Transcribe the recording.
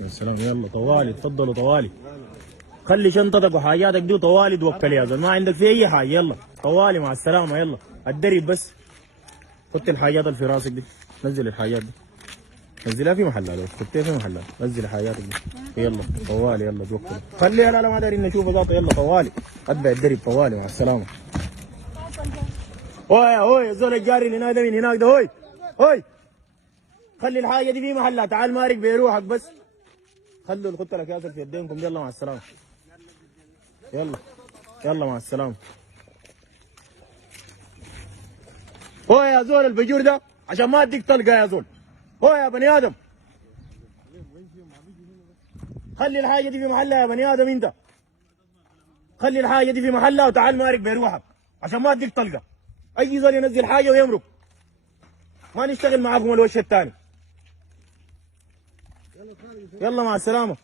يا سلام. يلا طوالي، تفضلوا طوالي. خلي شنطتك وحاجاتك دي طوالي توكل يا زلمه، ما عندك في اي حاجه. يلا طوالي مع السلامه. يلا الدرب بس. حط الحاجات اللي في راسك دي، نزل الحاجات دي، نزلها في محلات، حطيها في محلات، نزل حاجاتك دي. يلا طوالي، يلا توكل. خليها، لا ما داري نشوفها ذاته. يلا طوالي، اتبع الدرب طوالي مع السلامه. هوي هوي الزول الجاري اللي هناك ده، من هناك ده، هوي هوي. خلي الحاجه دي في محلها، تعال مارك بروحك بس. خلوا الخطه الاكياس في يدينكم. يلا مع السلامه. يلا يلا مع السلامه. هو يا زول البجور ده عشان ما اديك طلقه يا زول. هو يا بني ادم، خلي الحاجه دي في محلها يا بني ادم. انت خلي الحاجه دي في محلها وتعال مارك بروحك عشان ما اديك طلقه. اي زول ينزل حاجه ويمرق، ما نشتغل معاكم الوش الثاني. يلا مع السلامه.